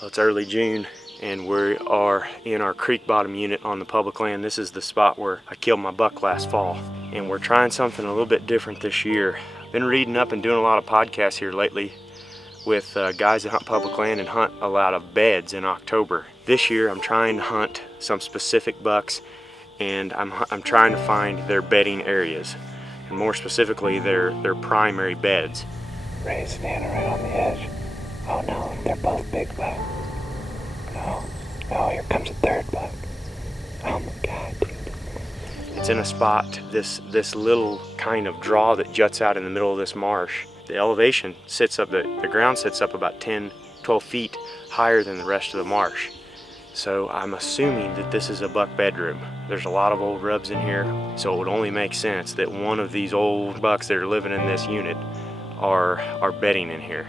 Well, it's early June and we are in our creek bottom unit on the public land. This is the spot where I killed my buck last fall, and we're trying something a little bit different this year. Been reading up and doing a lot of podcasts here lately with guys that hunt public land and hunt a lot of beds in October. This year I'm trying to hunt some specific bucks, and I'm trying to find their bedding areas, and more specifically their primary beds. Ray's standing right on the edge. Oh no, they're both big bucks. No, here comes a third buck. Oh my God, dude. It's in a spot, this little kind of draw that juts out in the middle of this marsh. The elevation sits up, the ground sits up about 10, 12 feet higher than the rest of the marsh. So I'm assuming that this is a buck bedroom. There's a lot of old rubs in here, so it would only make sense that one of these old bucks that are living in this unit are bedding in here.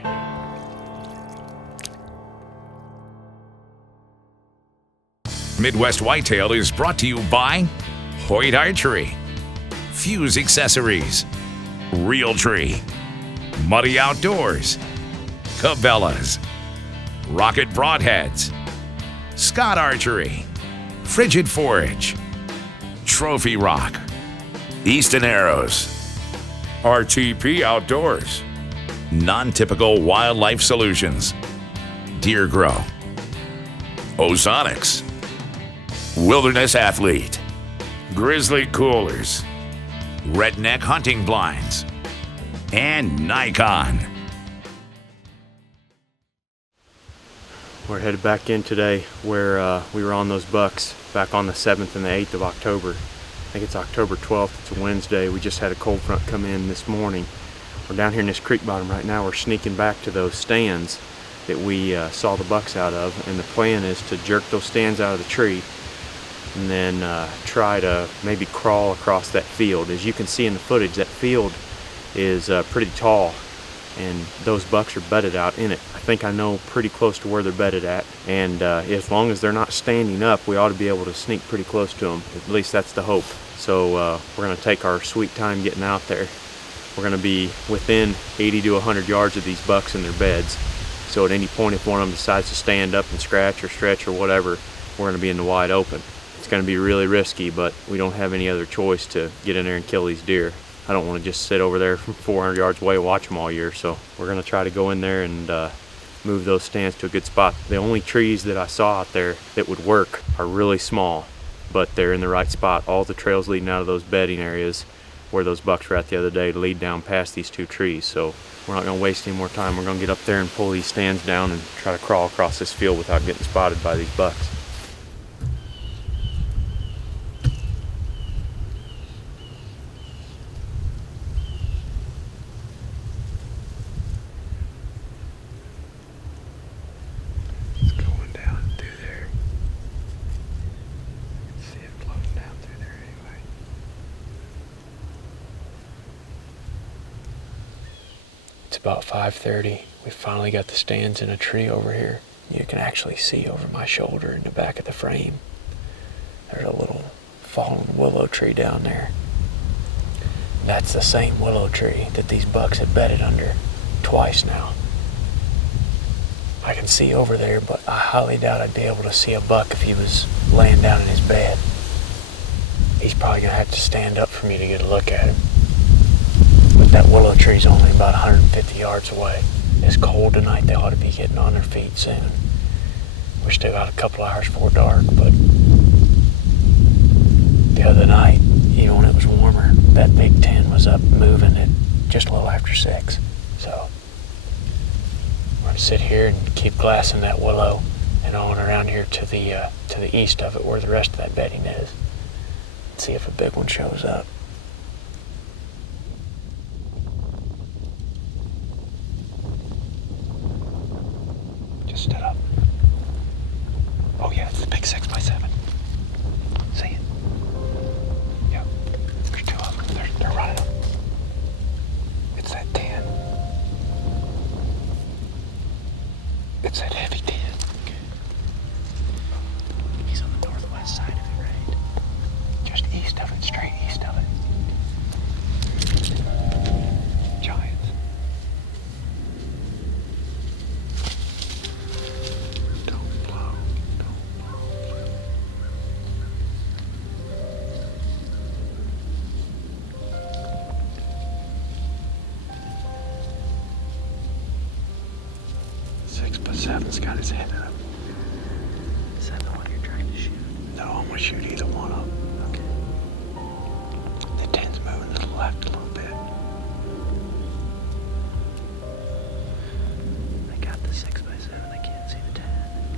Midwest Whitetail is brought to you by Hoyt Archery, Fuse Accessories, Realtree, Muddy Outdoors, Cabela's, Rocket Broadheads, Scott Archery, Frigid Forage, Trophy Rock, Easton Arrows, RTP Outdoors, Non-Typical Wildlife Solutions, Deer Grow, Ozonics, Wilderness Athlete, Grizzly Coolers, Redneck Hunting Blinds, and Nikon. We're headed back in today where we were on those bucks back on the 7th and the 8th of October. I think it's October 12th, it's a Wednesday. We just had a cold front come in this morning. We're down here in this creek bottom right now. We're sneaking back to those stands that we saw the bucks out of, and the plan is to jerk those stands out of the tree and then try to maybe crawl across that field. As you can see in the footage, that field is pretty tall, and those bucks are bedded out in it. I think I know pretty close to where they're bedded at, and as long as they're not standing up, we ought to be able to sneak pretty close to them. At least that's the hope. So we're going to take our sweet time getting out there. We're going to be within 80 to 100 yards of these bucks in their beds, so at any point if one of them decides to stand up and scratch or stretch or whatever, we're going to be in the wide open. It's going to be really risky, but we don't have any other choice to get in there and kill these deer. I don't want to just sit over there from 400 yards away and watch them all year, so we're going to try to go in there and move those stands to a good spot. The only trees that I saw out there that would work are really small, but they're in the right spot. All the trails leading out of those bedding areas where those bucks were at the other day lead down past these two trees, so we're not going to waste any more time. We're going to get up there and pull these stands down and try to crawl across this field without getting spotted by these bucks. It's about 5:30. We finally got the stands in a tree over here. You can actually see over my shoulder in the back of the frame. There's a little fallen willow tree down there. That's the same willow tree that these bucks have bedded under twice now. I can see over there, but I highly doubt I'd be able to see a buck if he was laying down in his bed. He's probably gonna have to stand up for me to get a look at him. But that willow tree's only about 150 yards away. It's cold tonight, they ought to be getting on their feet soon. We still got a couple hours before dark, but the other night, even when it was warmer, that big 10 was up moving at just a little after 6. So we're gonna sit here and keep glassing that willow and on around here to the east of it where the rest of that bedding is. See if a big one shows up. Just stood up. Oh yeah, it's the big 6x7. See it? Yeah. There's two of them. They're running up. It's that 10. It's that heavy 10. He's on the northwest side of it, right? Just east of it, straight east of it. Giants. 6x7's got his head up. Is that the one you're trying to shoot? No, I'm gonna shoot either one of them. Okay. The 10's moving to the left a little bit. I got the 6x7. I can't see the 10.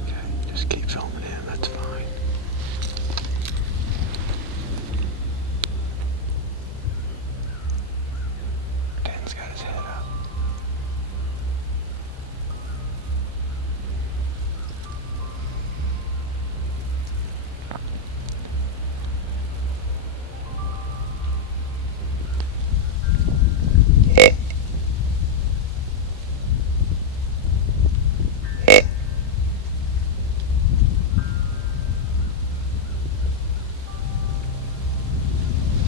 Okay, just keep filming in, that's fine. Dan's got his head up.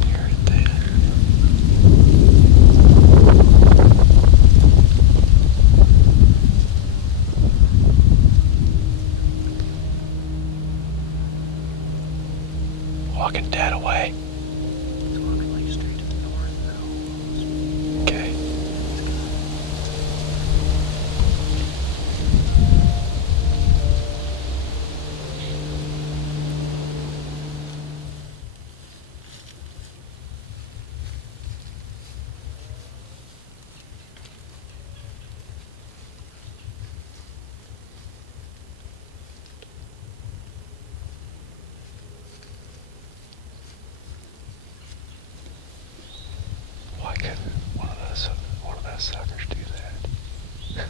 Here's Dan. Walking dead away. It's walking like straight to the north though. Okay. Why couldn't one of those suckers do that?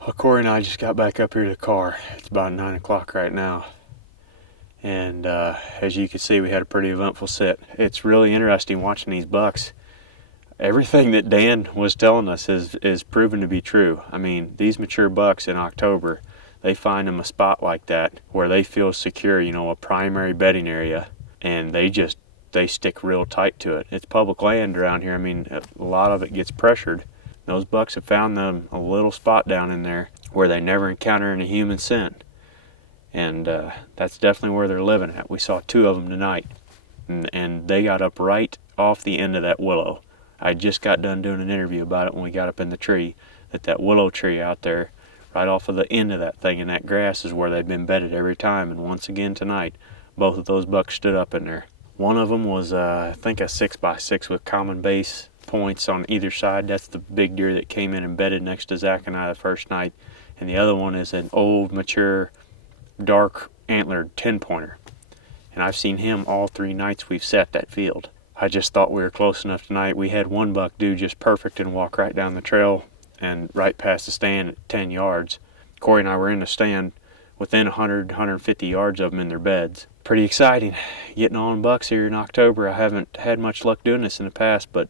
Well, Corey and I just got back up here to the car. It's about 9 o'clock right now. And as you can see, we had a pretty eventful sit. It's really interesting watching these bucks. Everything that Dan was telling us is proven to be true. I mean, these mature bucks in October, they find them a spot like that where they feel secure, you know, a primary bedding area, and they stick real tight to it. It's public land around here. I mean, a lot of it gets pressured. Those bucks have found them a little spot down in there where they never encounter any human scent. And that's definitely where they're living at. We saw 2 of them tonight, and they got up right off the end of that willow. I just got done doing an interview about it when we got up in the tree, that willow tree out there, right off of the end of that thing, and that grass is where they've been bedded every time. And once again tonight, both of those bucks stood up in there. One of them was, I think, a 6x6 with common base points on either side. That's the big deer that came in and bedded next to Zach and I the first night. And the other one is an old, mature, dark antlered 10-pointer, and I've seen him all 3 nights we've set that field. I just thought we were close enough tonight. We had one buck do just perfect and walk right down the trail and right past the stand at 10 yards. Corey and I were in the stand within 150 yards of them in their beds. Pretty exciting getting on bucks here in October. I haven't had much luck doing this in the past, but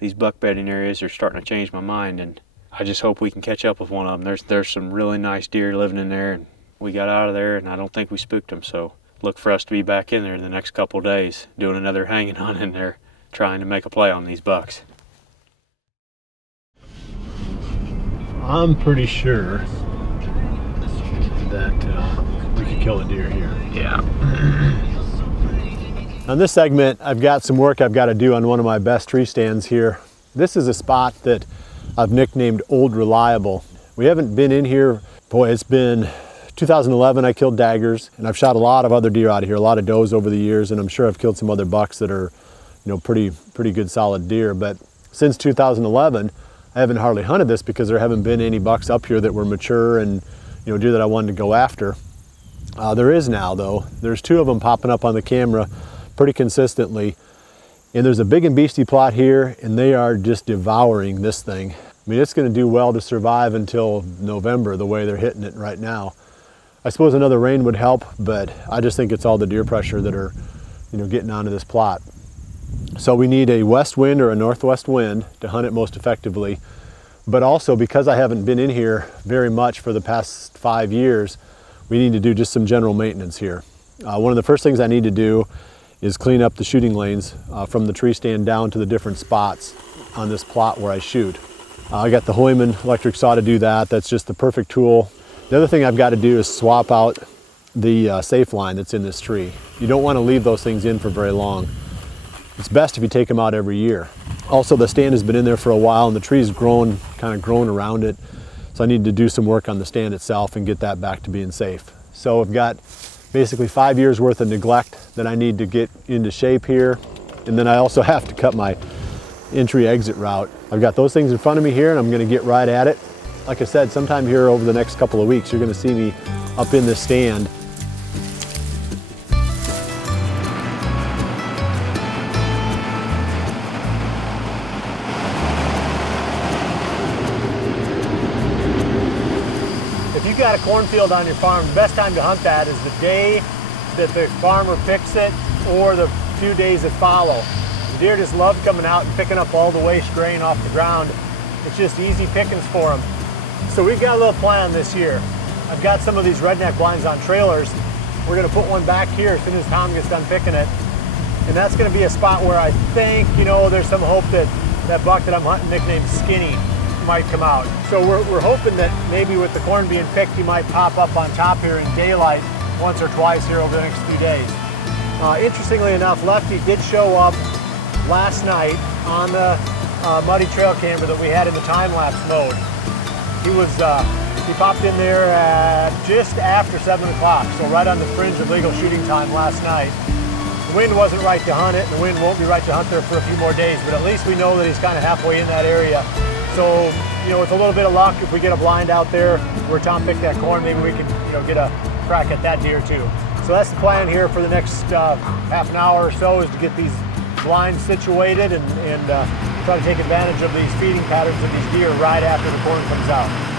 these buck bedding areas are starting to change my mind, and I just hope we can catch up with one of them. There's some really nice deer living in there, and we got out of there, and I don't think we spooked them, so look for us to be back in there in the next couple of days, doing another hanging hunt in there, trying to make a play on these bucks. I'm pretty sure that we could kill a deer here. Yeah. On this segment, I've got some work I've got to do on one of my best tree stands here. This is a spot that I've nicknamed Old Reliable. We haven't been in here, boy, it's been 2011 I killed daggers, and I've shot a lot of other deer out of here, a lot of does over the years, and I'm sure I've killed some other bucks that are, you know, pretty good solid deer. But since 2011, I haven't hardly hunted this because there haven't been any bucks up here that were mature and, you know, deer that I wanted to go after. There is now though. There's 2 of them popping up on the camera pretty consistently, and there's a big and beastie plot here, and they are just devouring this thing. I mean, it's going to do well to survive until November the way they're hitting it right now. I suppose another rain would help, but I just think it's all the deer pressure that are, you know, getting onto this plot. So we need a west wind or a northwest wind to hunt it most effectively. But also, because I haven't been in here very much for the past 5 years, we need to do just some general maintenance here. One of the first things I need to do is clean up the shooting lanes from the tree stand down to the different spots on this plot where I shoot. I got the Hoyman electric saw to do that. That's just the perfect tool. The other thing I've got to do is swap out the safe line that's in this tree. You don't want to leave those things in for very long. It's best if you take them out every year. Also, the stand has been in there for a while and the tree's grown, kind of grown around it. So I need to do some work on the stand itself and get that back to being safe. So I've got basically 5 years worth of neglect that I need to get into shape here. And then I also have to cut my entry exit route. I've got those things in front of me here and I'm gonna get right at it. Like I said, sometime here over the next couple of weeks, you're gonna see me up in this stand. If you've got a cornfield on your farm, the best time to hunt that is the day that the farmer picks it or the few days that follow. The deer just love coming out and picking up all the waste grain off the ground. It's just easy pickings for them. So we've got a little plan this year. I've got some of these redneck blinds on trailers. We're gonna put one back here as soon as Tom gets done picking it. And that's gonna be a spot where I think, there's some hope that that buck that I'm hunting, nicknamed Skinny, might come out. So we're hoping that maybe with the corn being picked, he might pop up on top here in daylight once or twice here over the next few days. Interestingly enough, Lefty did show up last night on the muddy trail camera that we had in the time-lapse mode. He popped in there at just after 7 o'clock, so right on the fringe of legal shooting time last night. The wind wasn't right to hunt it, and the wind won't be right to hunt there for a few more days, but at least we know that he's kind of halfway in that area. So, with a little bit of luck, if we get a blind out there where Tom picked that corn, maybe we can, get a crack at that deer too. So that's the plan here for the next half an hour or so, is to get these blinds situated and try to take advantage of these feeding patterns of these deer right after the corn comes out.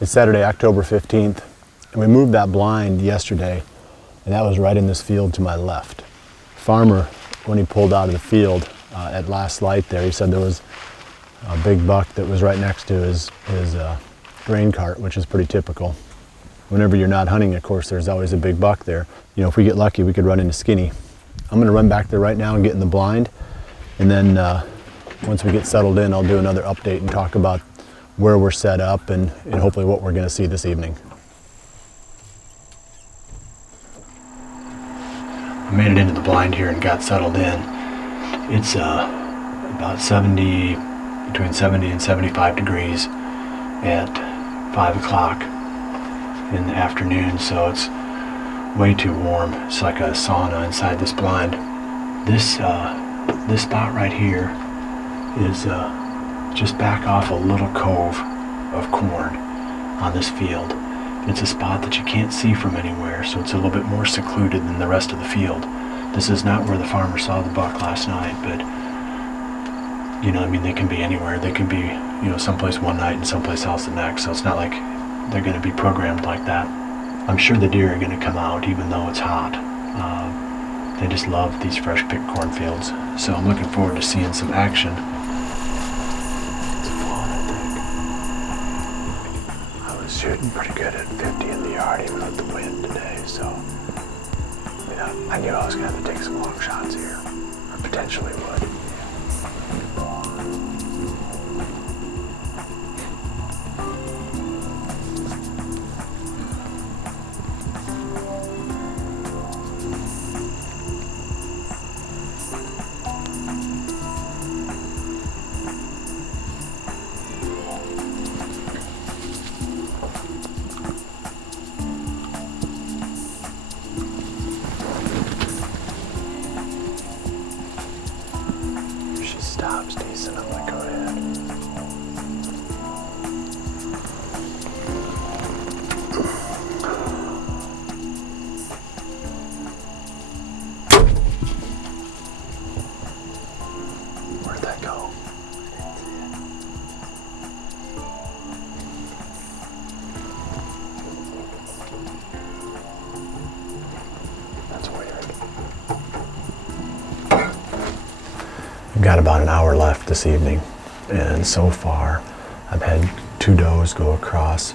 It's Saturday, October 15th, and we moved that blind yesterday, and that was right in this field to my left. Farmer, when he pulled out of the field at last light there, he said there was a big buck that was right next to his grain cart, which is pretty typical. Whenever you're not hunting, of course, there's always a big buck there. If we get lucky, we could run into Skinny. I'm gonna run back there right now and get in the blind, and then once we get settled in, I'll do another update and talk about where we're set up and hopefully what we're gonna see this evening. I made it into the blind here and got settled in. It's about between 70 and 75 degrees at 5 o'clock in the afternoon, so it's way too warm. It's like a sauna inside this blind. This spot right here is just back off a little cove of corn on this field. It's a spot that you can't see from anywhere, so it's a little bit more secluded than the rest of the field. This is not where the farmer saw the buck last night, but they can be anywhere. They can be, someplace one night and someplace else the next, so it's not like they're going to be programmed like that. I'm sure the deer are going to come out even though it's hot. They just love these fresh picked cornfields, so I'm looking forward to seeing some action. Shooting pretty good at 50 in the yard, even with the wind today, so I knew I was going to have to take some long shots here, or potentially would. Stops decent, I'm gonna go ahead. Where'd that go? That's weird. I've got about an hour left this evening, and so far I've had 2 does go across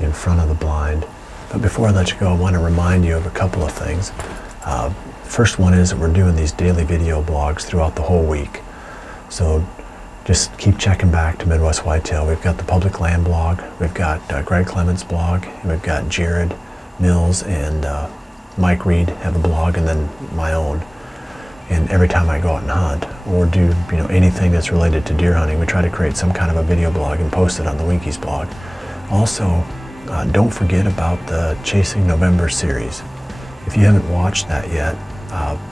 in front of the blind. But before I let you go, I want to remind you of a couple of things. First one is that we're doing these daily video blogs throughout the whole week. So just keep checking back to Midwest Whitetail. We've got the Public Land blog, we've got Greg Clement's blog, and we've got Jared Mills and Mike Reed have a blog, and then my own. And every time I go out and hunt or do anything that's related to deer hunting, we try to create some kind of a video blog and post it on the Winkies blog. Also, don't forget about the Chasing November series. If you haven't watched that yet,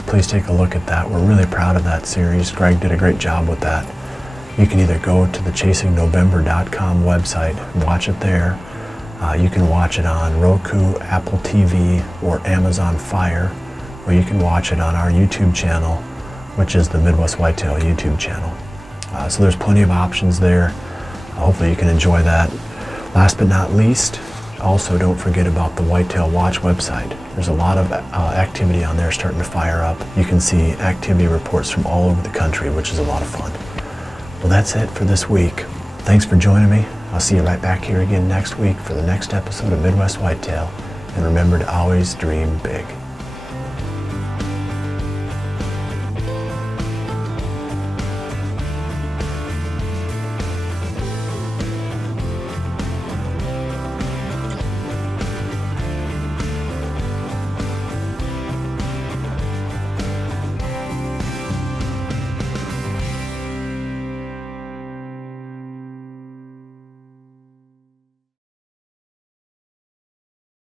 please take a look at that. We're really proud of that series. Greg did a great job with that. You can either go to the chasingnovember.com website and watch it there. You can watch it on Roku, Apple TV, or Amazon Fire, or you can watch it on our YouTube channel, which is the Midwest Whitetail YouTube channel. So there's plenty of options there. Hopefully you can enjoy that. Last but not least, also don't forget about the Whitetail Watch website. There's a lot of activity on there starting to fire up. You can see activity reports from all over the country, which is a lot of fun. Well, that's it for this week. Thanks for joining me. I'll see you right back here again next week for the next episode of Midwest Whitetail. And remember to always dream big.